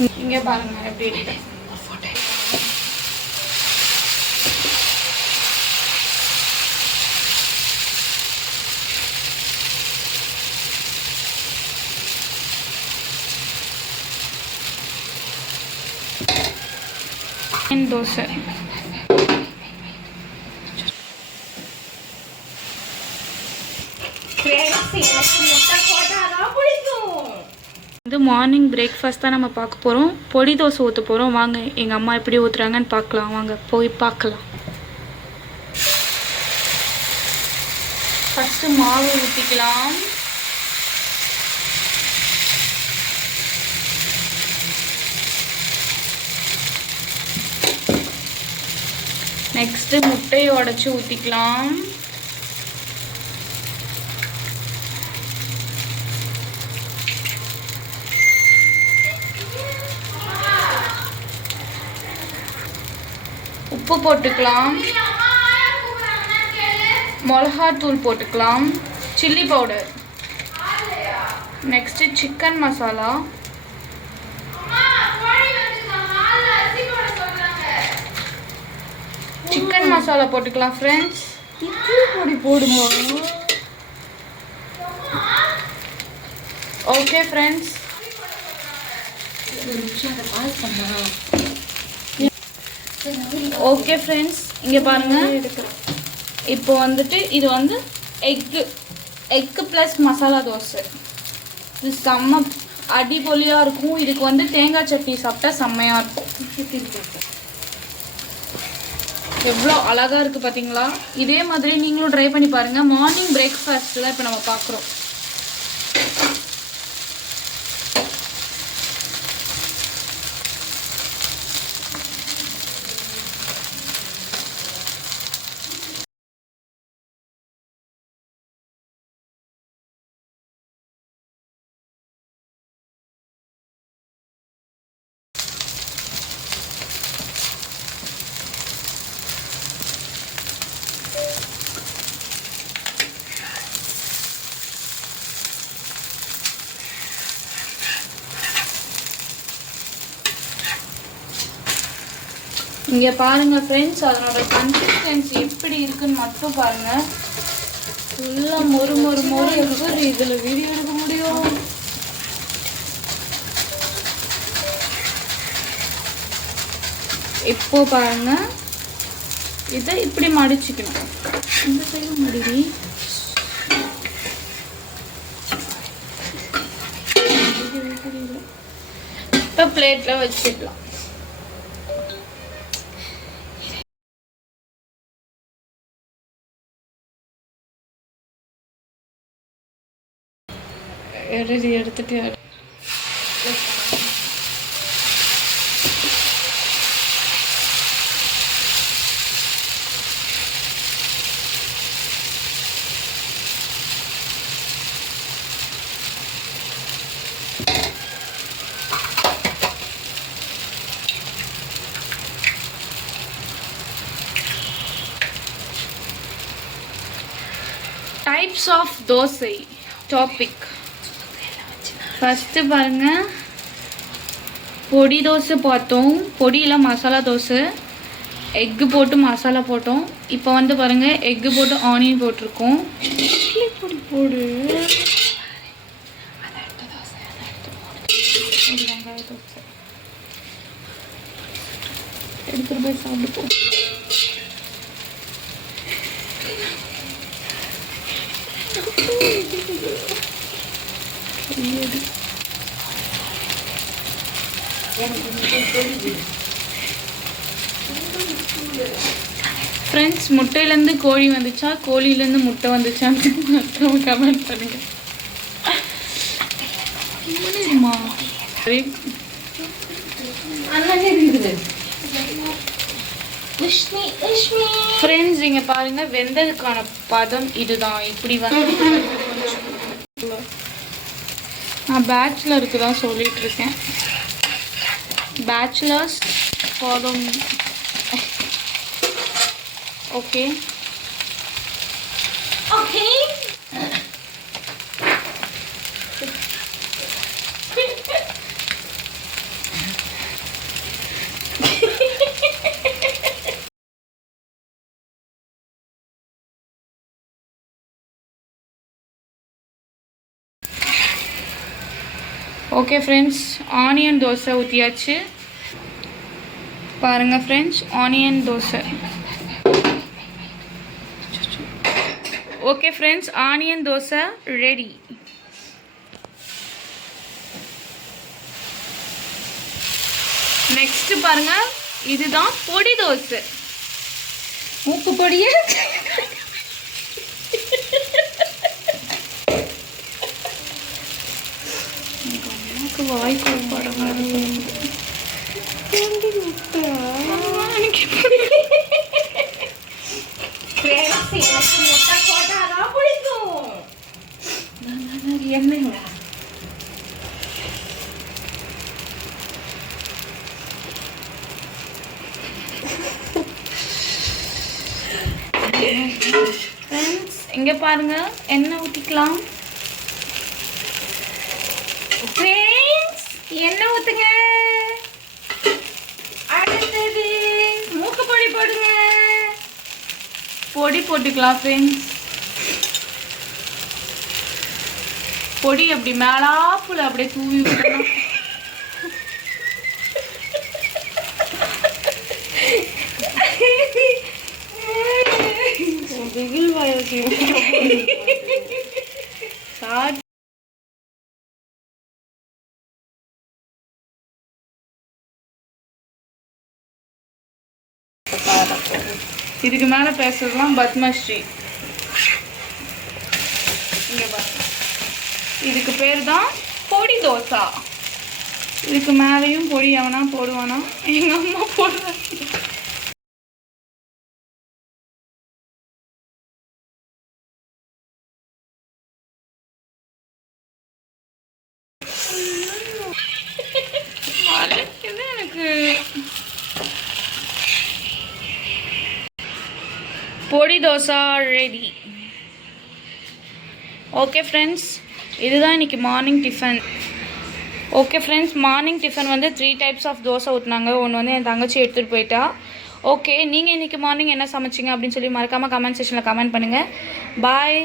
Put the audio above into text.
இங்கே பாருங்க எப்படி இருக்கு. தோசை வந்து மார்னிங் பிரேக்ஃபாஸ்ட் தான் நம்ம பார்க்க போகிறோம். பொடி தோசை ஊற்ற போகிறோம். வாங்க எங்கள் அம்மா எப்படி ஊற்றுறாங்கன்னு பார்க்கலாம். வாங்க போய் பார்க்கலாம். ஃபஸ்ட்டு மாவு ஊற்றிக்கலாம். நெக்ஸ்ட்டு முட்டையை உடச்சி ஊற்றிக்கலாம். உப்பு போட்டுக்கலாம். மிளகாத்தூள் போட்டுக்கலாம். Chilli powder. Next chicken masala. Chicken masala போட்டுக்கலாம் ஃப்ரெண்ட்ஸ். இட்லி பொடி போடுமா? Okay friends. ஓகே ஃப்ரெண்ட்ஸ், இங்கே பாருங்கள். இப்போ வந்துட்டு இது வந்து எக்கு ப்ளஸ் மசாலா தோசை. இது செம்ம அடிபொலியாக இருக்கும். இதுக்கு வந்து தேங்காய் சட்னி சாப்பிட்டா செம்மையாக இருக்கும். எவ்வளோ அழகாக இருக்குது பார்த்தீங்களா? இதே மாதிரி நீங்களும் ட்ரை பண்ணி பாருங்கள். மார்னிங் பிரேக்ஃபாஸ்ட்டு தான் இப்போ நம்ம பார்க்குறோம். இங்கே பாருங்கள் ஃப்ரெண்ட்ஸ், அதனோட கன்சிஸ்டன்சி எப்படி இருக்குன்னு மட்டும் பாருங்கள். ஃபுல்லாக மொறு மொறு மொறு இருக்குது. இதில் வீடியோ எடுக்க முடியும். இப்போ பாருங்கள், இதை இப்படி மடிச்சுக்கணும். இந்த சைடு மடிவி. இப்போ பிளேட்டில் வச்சுக்கலாம். எடுத்துட்டு types of dosa topic. First பாருங்கள், பொடி தோசை பார்த்தோம். பொடியில் மசாலா தோசை, எக்கு போட்டு மசாலா போட்டோம். இப்போ வந்து பாருங்கள், எக்கு போட்டு ஆனியன் போட்டிருக்கோம். பொடி போடு. வெங்காய தோசை எடுத்துகிட்டு போய் சாப்பிடுவோம். ஃப்ரெண்ட்ஸ், முட்டையிலேருந்து கோழி வந்துச்சா, கோழியிலேருந்து முட்டை வந்துச்சான்னு கமெண்ட் பண்ணுங்க. ஃப்ரெண்ட்ஸ், இங்கே பாருங்க, வெந்ததுக்கான பதம் இதுதான். இப்படி வந்து நான் பேச்சுலருக்கு தான் சொல்லிட்டு இருக்கேன். Bachelors follow me. Okay okay. Okay friends, onion dosa ஊற்றியாச்சு. பாருங்கள் friends, onion dosa. Okay friends, onion dosa ready. Next பாருங்க, இதுதான் பொடி தோசை. மூக்கு பொடிய வாய்க்கு என்னங்க ஃப்ரெண்ட்ஸ், இங்கே பாருங்க, எண்ணெய் ஊற்றிக்கலாம். ஃப்ரெண்ட்ஸ், எண்ணெய் ஊற்றுங்க. அடுத்தது மூக்கு பொடி போடுங்க. பொடி போட்டுக்கலாம் ஃப்ரெண்ட்ஸ். பொடி அப்படி மேலாப்புல அப்படியே தூவி விடணும். இதுக்கு மேல பேசுறதுலாம் பத்மஸ்ரீ. இங்க பாருங்க, இதுக்கு பேர் தான் பொடி தோசை. இதுக்கு மேலேயும் பொடி எவனா போடுவானா? எங்க அம்மா போடுறாங்க. எனக்கு பொடி தோசை ரெடி. ஓகே ஃப்ரெண்ட்ஸ், இதுதான் இன்றைக்கி morning tiffin. Okay friends, morning tiffin வந்து 3 டைப்ஸ் ஆஃப் தோசை ஊற்றினாங்க. ஒன்று வந்து என் தங்கச்சி எடுத்துகிட்டு போயிட்டா. ஓகே, நீங்கள் இன்றைக்கி மார்னிங் என்ன சமைச்சிங்க அப்படின்னு சொல்லி மறக்காமல் கமெண்ட் செக்ஷனில் கமெண்ட் பண்ணுங்கள். பாய்.